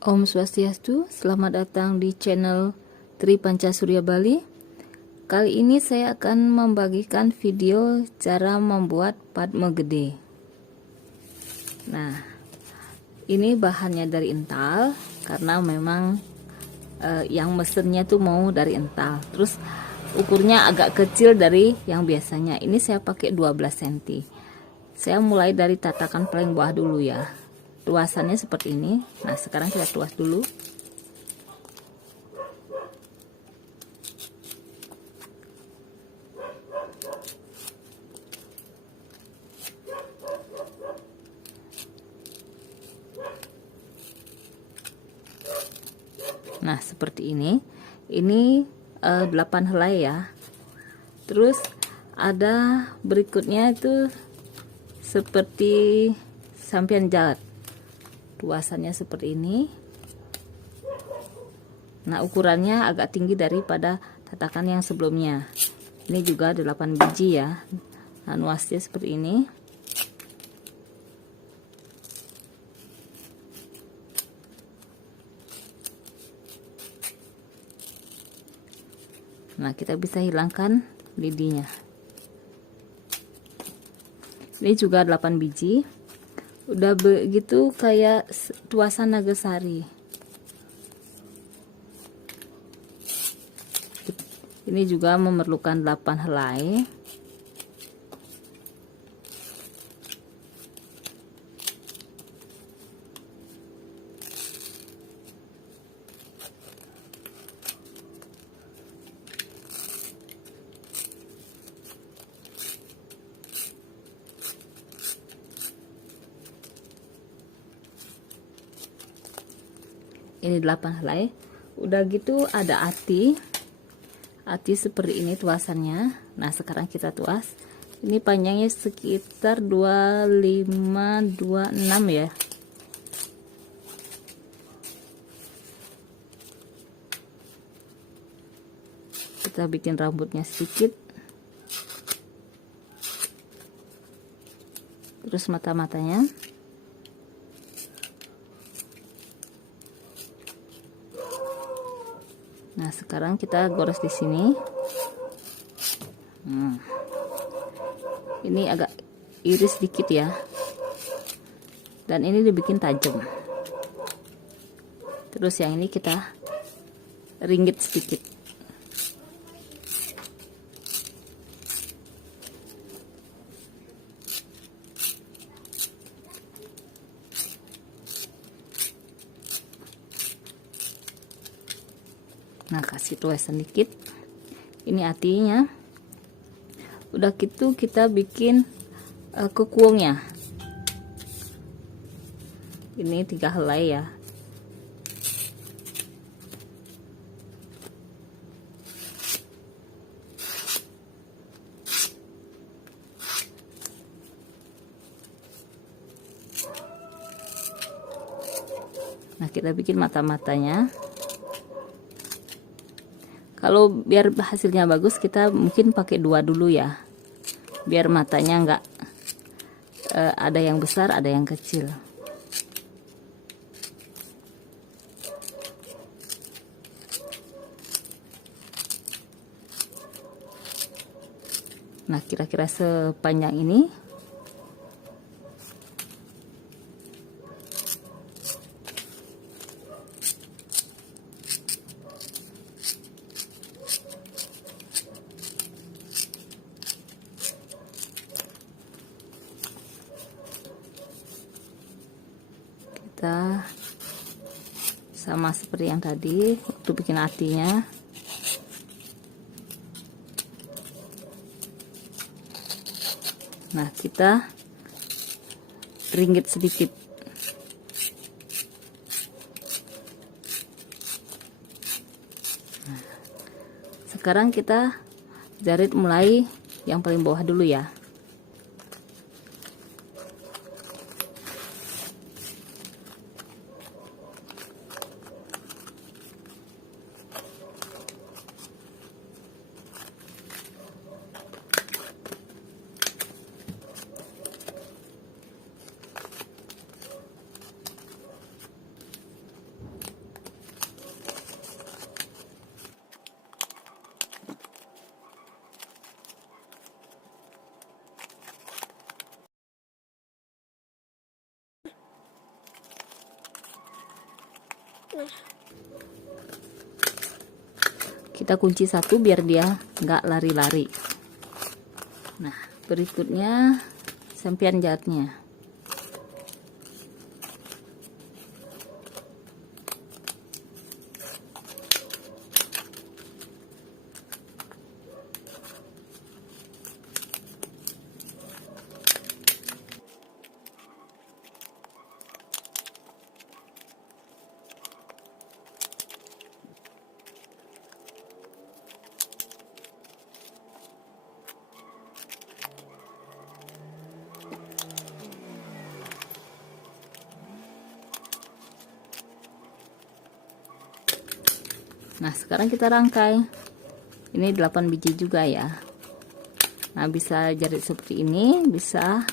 Om Swastiastu, selamat datang di channel Tri Pancasurya Bali. Kali ini saya akan membagikan video cara membuat padme gede. Nah, ini bahannya dari Ental karena memang yang mesennya tuh mau dari Ental. Terus ukurnya agak kecil dari yang biasanya. Ini saya pakai 12 cm. Saya mulai dari tatakan paling bawah dulu ya. Tuasannya seperti ini. Nah, sekarang kita tuas dulu. Nah, seperti ini. Ini 8 helai ya. Terus ada berikutnya itu seperti sampian jalat. Tuasannya seperti ini. Nah, ukurannya agak tinggi daripada tatakan yang sebelumnya. Ini juga 8 biji ya. Nah, luasnya seperti ini. Nah, kita bisa hilangkan lidinya. Ini juga 8 biji. Udah begitu kayak tuasan nagasari. Ini juga memerlukan 8 helai. Ini 8 helai. Udah gitu ada ati seperti ini tuasannya. Nah, sekarang kita tuas. Ini panjangnya sekitar 25-26 ya. Kita bikin rambutnya sedikit. Terus mata-matanya. Nah, sekarang kita gores di sini. Ini agak iris sedikit ya. Dan ini dibikin tajam. Terus yang ini kita ringgit sedikit. Nah, kasih tulisan dikit. Ini artinya. Udah gitu kita bikin kekuongnya. Ini 3 helai ya. Nah, kita bikin mata-matanya. Kalau biar hasilnya bagus, kita mungkin pakai 2 dulu ya, biar matanya enggak ada yang besar ada yang kecil. Nah, kira-kira sepanjang ini. Kita sama seperti yang tadi untuk bikin artinya. Nah, kita ringgit sedikit. Nah, sekarang kita jarit mulai yang paling bawah dulu ya. Kita kunci satu biar dia nggak lari-lari. Nah, berikutnya sampian jahitnya. Nah, sekarang kita rangkai. Ini 8 biji juga ya. Nah, bisa jari seperti ini, bisa.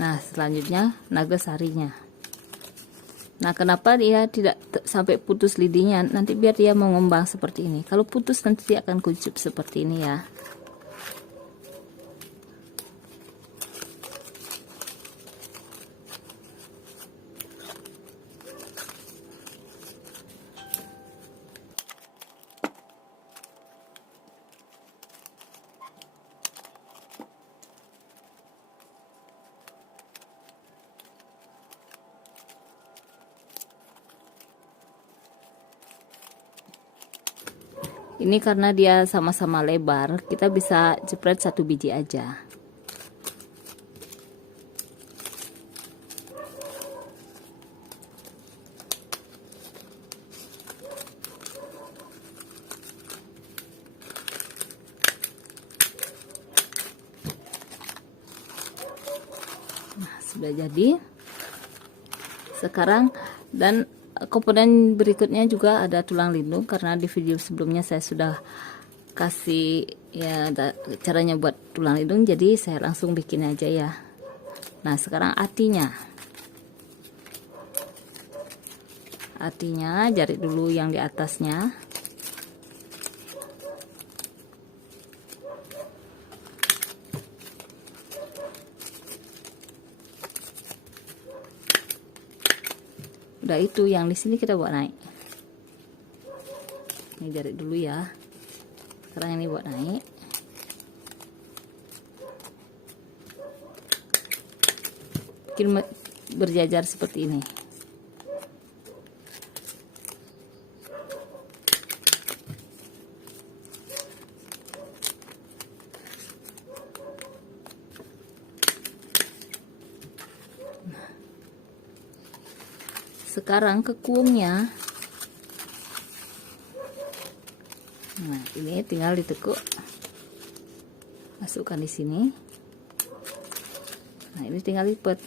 Nah, selanjutnya naga sarinya. Nah, kenapa dia tidak sampai putus lidinya? Nanti biar dia mengembang seperti ini. Kalau putus nanti dia akan kuncup seperti ini ya. Ini karena dia sama-sama lebar, kita bisa jepret 1 biji aja. Nah, sudah jadi. Sekarang dan komponen berikutnya juga ada tulang lindung, karena di video sebelumnya saya sudah kasih ya caranya buat tulang lindung, jadi saya langsung bikin aja ya. Nah, sekarang artinya jari dulu yang di atasnya. Udah, itu yang di sini kita buat naik. Ini jari dulu ya. Sekarang ini buat naik. Bikin berjajar seperti ini. Sekarang ke kuungnya. Nah, ini tinggal ditekuk, masukkan di sini. Nah, ini tinggal lipat.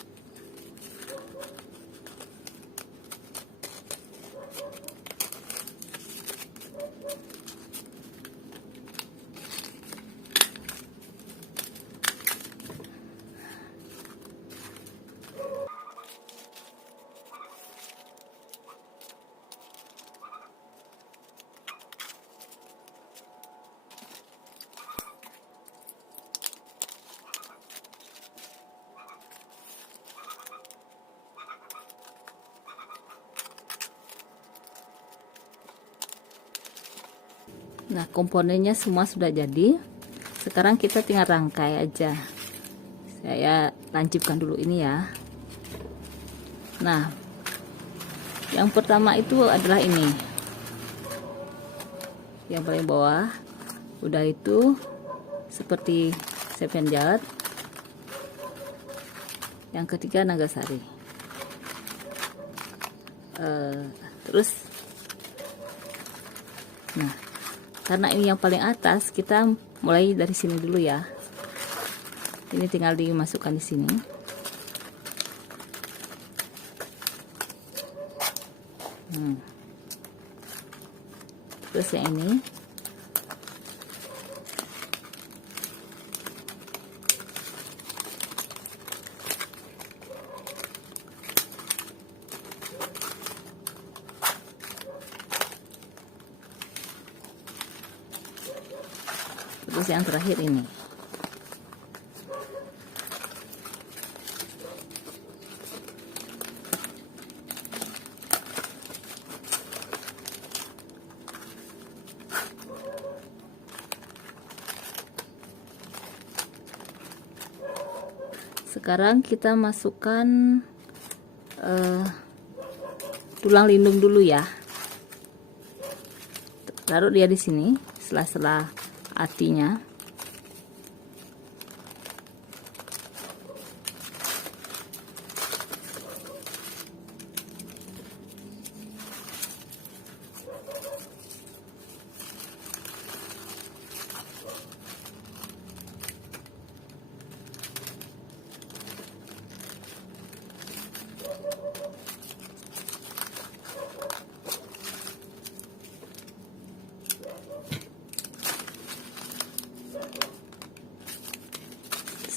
Nah, komponennya semua sudah jadi. Sekarang kita tinggal rangkai aja. Saya lancipkan dulu ini ya. Nah, yang pertama itu adalah ini, yang paling bawah. Udah itu seperti sepen jahit. Yang ketiga nagasari. Terus, nah, karena ini yang paling atas, kita mulai dari sini dulu ya. Ini tinggal dimasukkan di sini. Terus yang ini. Terus yang terakhir ini. Sekarang kita masukkan tulang lindung dulu ya. Taruh dia di sini, sela-sela hatinya.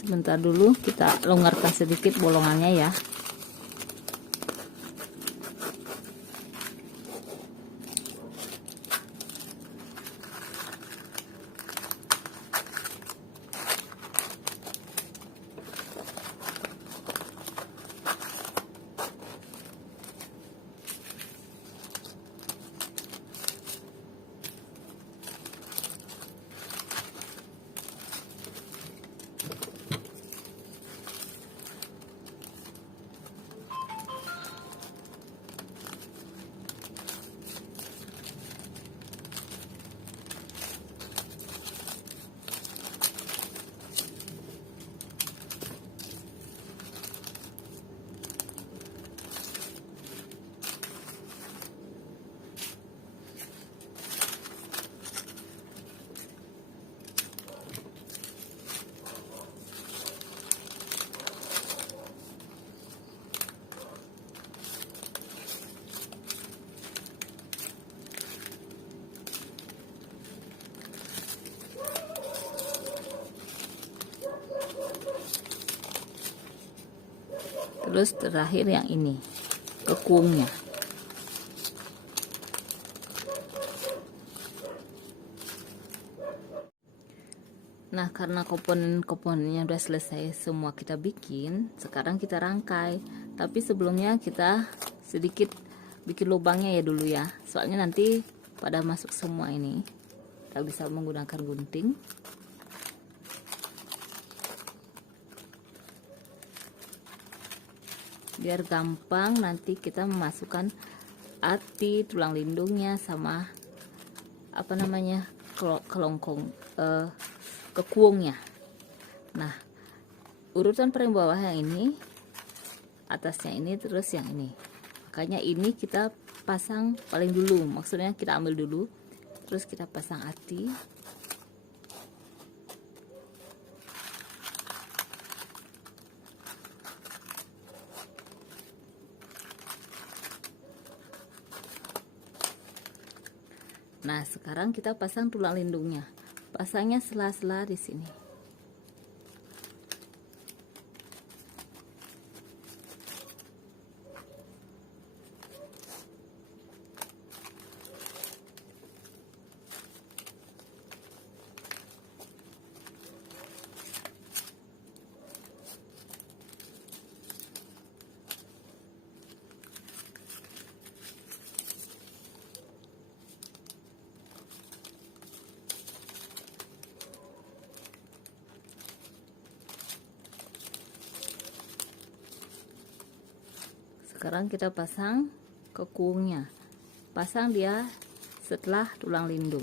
Sebentar dulu, kita longgarkan sedikit bolongannya ya. Terus terakhir yang ini, kekuungnya. Nah, karena komponen-komponennya udah selesai semua kita bikin, sekarang kita rangkai. Tapi sebelumnya kita sedikit bikin lubangnya ya dulu ya. Soalnya nanti pada masuk semua ini, kita bisa menggunakan gunting. Biar gampang nanti kita memasukkan hati, tulang lindungnya, sama apa namanya, kelongkong, kekuungnya. Nah, urutan paling bawah yang ini, atasnya ini, terus yang ini. Makanya ini kita pasang paling dulu, maksudnya kita ambil dulu, terus kita pasang hati. Nah, sekarang kita pasang tulang lindungnya. Pasangnya sela-sela di sini. Sekarang kita pasang kekuungnya. Pasang dia setelah tulang lindung.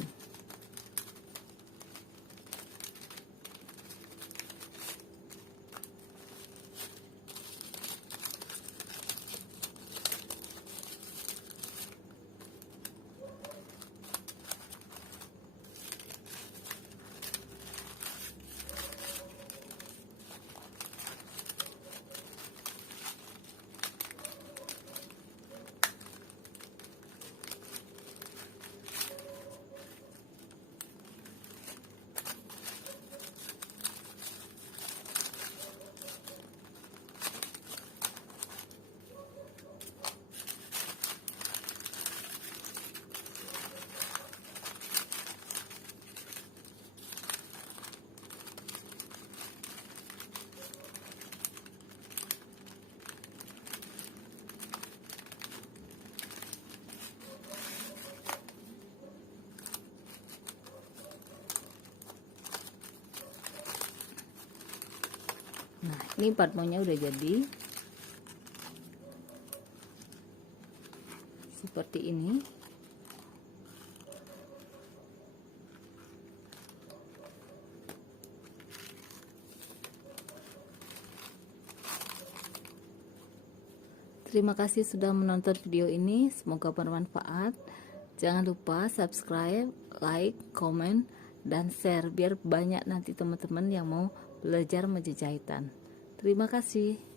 Nah, ini padmonya udah jadi seperti ini. Terima kasih sudah menonton video ini, semoga bermanfaat. Jangan lupa subscribe, like, komen, dan share biar banyak nanti teman-teman yang mau belajar menjahitan. Terima kasih.